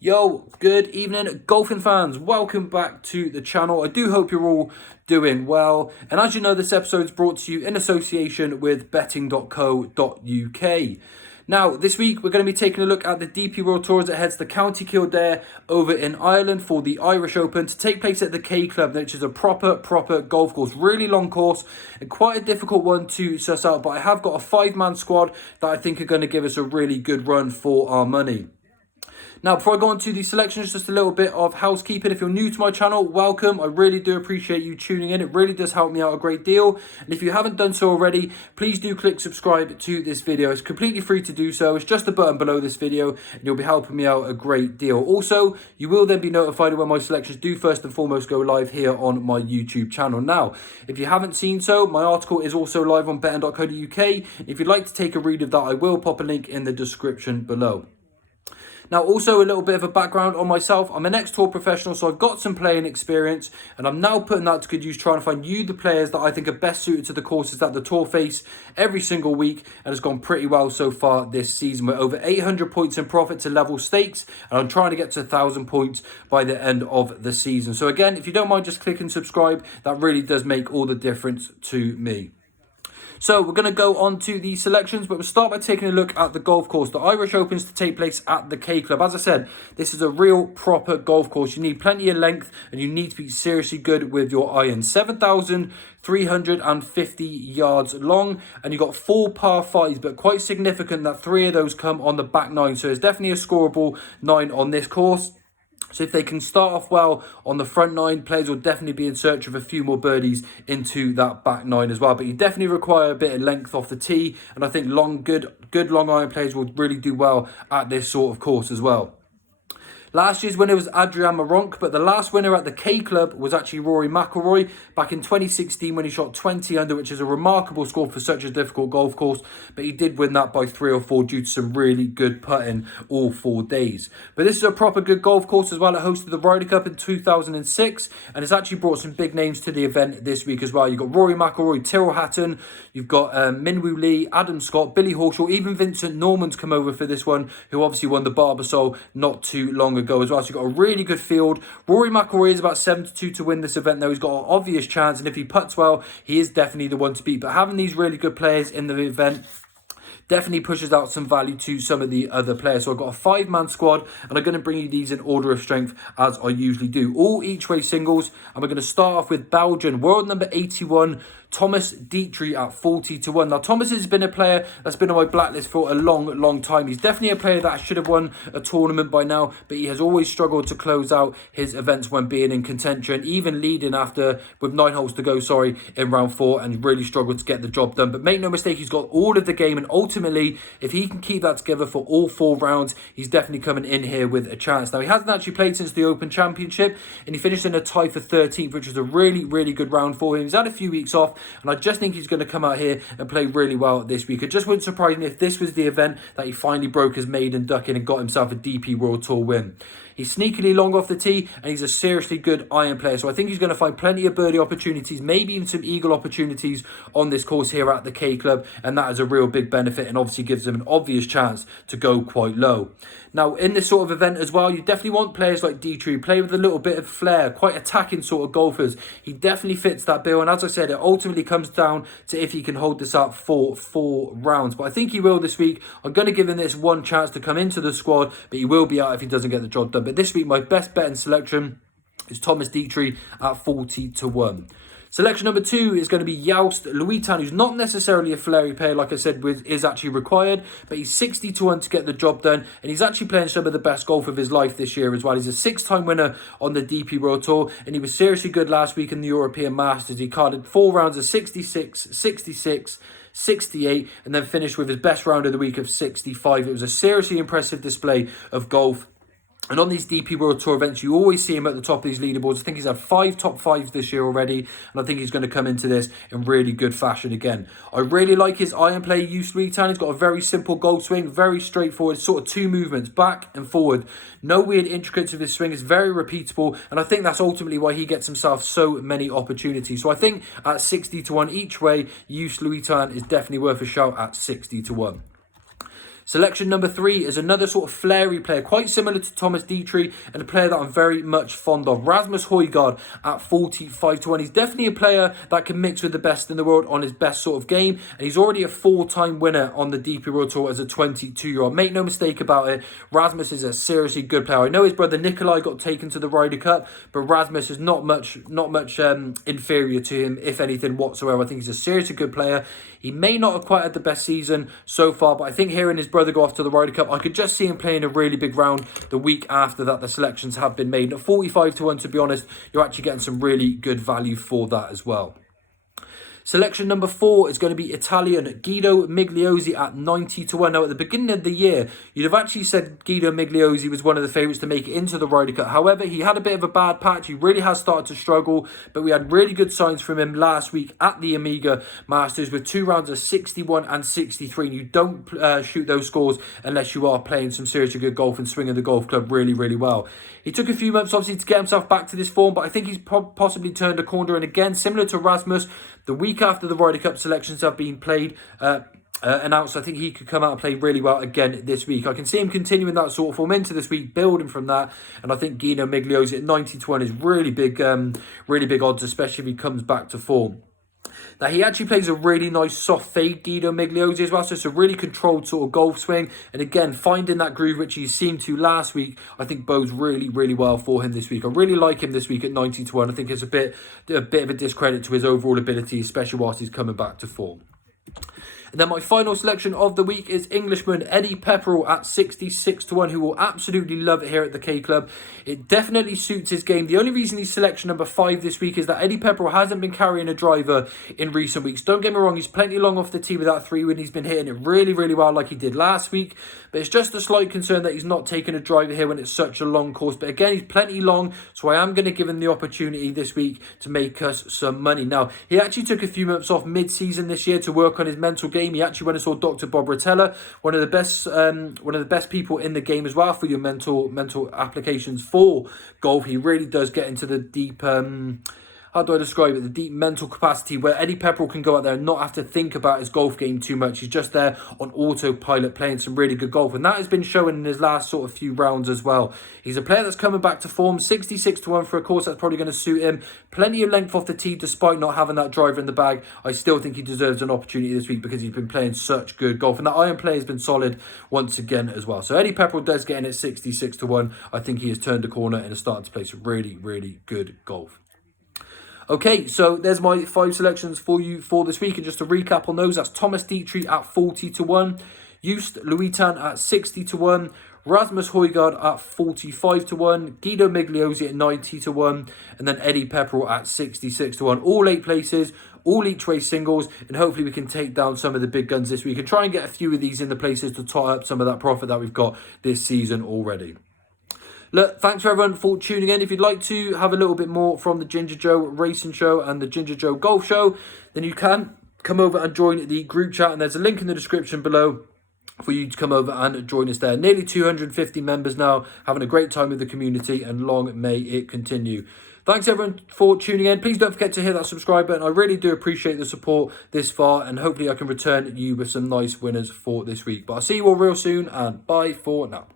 Yo, good evening, golfing fans. Welcome back to the channel. I do hope you're all doing well. And as you know, this episode is brought to you in association with betting.co.uk. Now, this week, we're going to be taking a look at the DP World Tour as it heads to County Kildare over in Ireland for the Irish Open to take place at the K Club, which is a proper golf course. Really long course and quite a difficult one to suss out. But I have got a 5-man squad that I think are going to give us a really good run for our money. Now, before I go on to the selections, just a little bit of housekeeping. If you're new to my channel, welcome. I really do appreciate you tuning in. It really does help me out a great deal. And if you haven't done so already, please do click subscribe to this video. It's completely free to do so. It's just a button below this video and you'll be helping me out a great deal. Also, you will then be notified when my selections do first and foremost go live here on my YouTube channel. Now, if you haven't seen so, my article is also live on betting.co.uk. If you'd like to take a read of that, I will pop a link in the description below. Now, also a little bit of a background on myself. I'm an ex-tour professional, so I've got some playing experience, and I'm now putting that to good use, trying to find you the players that I think are best suited to the courses that the tour face every single week, and it's gone pretty well so far this season. We're over 800 points in profit to level stakes, and I'm trying to get to 1,000 points by the end of the season. So again, if you don't mind just clicking subscribe, that really does make all the difference to me. So we're going to go on to the selections, but we'll start by taking a look at the golf course. The Irish Open's to take place at the K Club. As I said, this is a real proper golf course. You need plenty of length and you need to be seriously good with your irons. 7,350 yards long, and you've got 4 par 5s, but quite significant that 3 of those come on the back 9. So it's definitely a scoreable 9 on this course. So if they can start off well on the front 9, players will definitely be in search of a few more birdies into that back 9 as well. But you definitely require a bit of length off the tee, and I think good long iron players will really do well at this sort of course as well. Last year's winner was Adrian Maronk, but the last winner at the K Club was actually Rory McIlroy back in 2016 when he shot 20 under, which is a remarkable score for such a difficult golf course. But he did win that by 3 or 4 due to some really good putting all 4 days. But this is a proper good golf course as well. It hosted the Ryder Cup in 2006, and it's actually brought some big names to the event this week as well. You've got Rory McIlroy, Tyrrell Hatton, you've got Minwoo Lee, Adam Scott, Billy Horschel, even Vincent Norman's come over for this one, who obviously won the Barbasol not too long ago as well. So you've got a really good field. Rory McIlroy is about 7-2 to win this event though. He's got an obvious chance, and if he putts well, he is definitely the one to beat. But having these really good players in the event definitely pushes out some value to some of the other players. So I've got a 5-man squad, and I'm going to bring you these in order of strength as I usually do. All each way singles, and we're going to start off with Belgian world number 81, Thomas Dietrich at 40 to 1. Now, Thomas has been a player that's been on my blacklist for a long time. He's definitely a player that should have won a tournament by now, but he has always struggled to close out his events when being in contention, even leading after with 9 holes to go, in round 4, and really struggled to get the job done. But make no mistake, he's got all of the game, and ultimately, if he can keep that together for all 4 rounds, he's definitely coming in here with a chance. Now, he hasn't actually played since the Open Championship, and he finished in a tie for 13th, which was a really good round for him. He's had a few weeks off, and I just think he's going to come out here and play really well this week. It just wouldn't surprise me if this was the event that he finally broke his maiden duck in and got himself a DP World Tour win. He's sneakily long off the tee, and he's a seriously good iron player. So I think he's going to find plenty of birdie opportunities, maybe even some eagle opportunities on this course here at the K Club. And that is a real big benefit, and obviously gives him an obvious chance to go quite low. Now, in this sort of event as well, you definitely want players like Dietrich, play with a little bit of flair, quite attacking sort of golfers. He definitely fits that bill. And as I said, it ultimately comes down to if he can hold this up for 4 rounds. But I think he will this week. I'm going to give him this one chance to come into the squad, but he will be out if he doesn't get the job done. But this week, my best bet and selection is Thomas Dietrich at 40 to 1. Selection number 2 is going to be Joust Luitan, who's not necessarily a flary player, like I said, is actually required, but he's 60 to 1 to get the job done, and he's actually playing some of the best golf of his life this year as well. He's a 6-time winner on the DP World Tour, and he was seriously good last week in the European Masters. He carded 4 rounds of 66, 66, 68, and then finished with his best round of the week of 65. It was a seriously impressive display of golf. And on these DP World Tour events, you always see him at the top of these leaderboards. I think he's had 5 top 5s this year already, and I think he's going to come into this in really good fashion again. I really like his iron play use return. He's got a very simple golf swing, very straightforward, sort of 2 movements, back and forward. No weird intricacies of his swing. It's very repeatable, and I think that's ultimately why he gets himself so many opportunities. So I think at 60 to 1 each way, use Luitan is definitely worth a shout at 60 to 1. Selection number 3 is another sort of flary player, quite similar to Thomas Dietrich, and a player that I'm very much fond of. Rasmus Højgaard at 45 to 1. He's definitely a player that can mix with the best in the world on his best sort of game, and he's already a 4-time winner on the DP World Tour as a 22-year-old. Make no mistake about it, Rasmus is a seriously good player. I know his brother Nikolai got taken to the Ryder Cup, but Rasmus is not much inferior to him, if anything whatsoever. I think he's a seriously good player. He may not have quite had the best season so far, but I think hearing his brother go off to the Ryder Cup, I could just see him playing a really big round the week after that the selections have been made. At 45 to 1, to be honest, you're actually getting some really good value for that as well. Selection number 4 is going to be Italian Guido Migliozzi at 90 to 1. Now, at the beginning of the year, you'd have actually said Guido Migliozzi was one of the favourites to make it into the Ryder Cup. However, he had a bit of a bad patch. He really has started to struggle, but we had really good signs from him last week at the Amiga Masters with 2 rounds of 61 and 63. And you don't shoot those scores unless you are playing some seriously good golf and swinging the golf club really, really well. He took a few months, obviously, to get himself back to this form, but I think he's possibly turned a corner. And again, similar to Rasmus, the week after the Ryder Cup selections have been played, announced, I think he could come out and play really well again this week. I can see him continuing that sort of form into this week, building from that, and I think Guido Migliozzi at 90 to 1 is really big odds, especially if he comes back to form. Now, he actually plays a really nice soft fade, Guido Migliozzi, as well, so it's a really controlled sort of golf swing, and again, finding that groove which he seemed to last week, I think bodes really, really well for him this week. I really like him this week at 90 to 1. I think it's a bit of a discredit to his overall ability, especially whilst he's coming back to form. And then my final selection of the week is Englishman Eddie Pepperell at 66 to 1, who will absolutely love it here at the K Club. It definitely suits his game. The only reason he's selection number 5 this week is that Eddie Pepperell hasn't been carrying a driver in recent weeks. Don't get me wrong, he's plenty long off the tee with that 3-wood. He's been hitting it really, really well like he did last week. But it's just a slight concern that he's not taking a driver here when it's such a long course. But again, he's plenty long, so I am going to give him the opportunity this week to make us some money. Now, he actually took a few months off mid-season this year to work on his mental game. He actually went and saw Dr. Bob Rotella, one of the best people in the game as well for your mental applications for golf. He really does get into the deep how do I describe it? The deep mental capacity where Eddie Pepperell can go out there and not have to think about his golf game too much. He's just there on autopilot playing some really good golf. And that has been showing in his last sort of few rounds as well. He's a player that's coming back to form. 66 to 1 for a course that's probably going to suit him. Plenty of length off the tee despite not having that driver in the bag. I still think he deserves an opportunity this week because he's been playing such good golf. And that iron play has been solid once again as well. So Eddie Pepperell does get in at 66 to 1. I think he has turned a corner and is starting to play some really, really good golf. Okay, so there's my 5 selections for you for this week. And just to recap on those, that's Thomas Dietrich at 40 to 1, Just Luitan at 60 to 1, Rasmus Højgaard at 45 to 1, Guido Migliozzi at 90 to 1, and then Eddie Pepperell at 66 to 1. All 8 places, all each way singles, and hopefully we can take down some of the big guns this week and try and get a few of these in the places to tie up some of that profit that we've got this season already. Look, thanks for everyone for tuning in. If you'd like to have a little bit more from the Ginger Joe Racing Show and the Ginger Joe Golf Show, then you can come over and join the group chat, and there's a link in the description below for you to come over and join us there. Nearly 250 members now, having a great time with the community, and long may it continue. Thanks everyone for tuning in. Please don't forget to hit that subscribe button. I really do appreciate the support this far, and hopefully I can return you with some nice winners for this week. But I'll see you all real soon, and bye for now.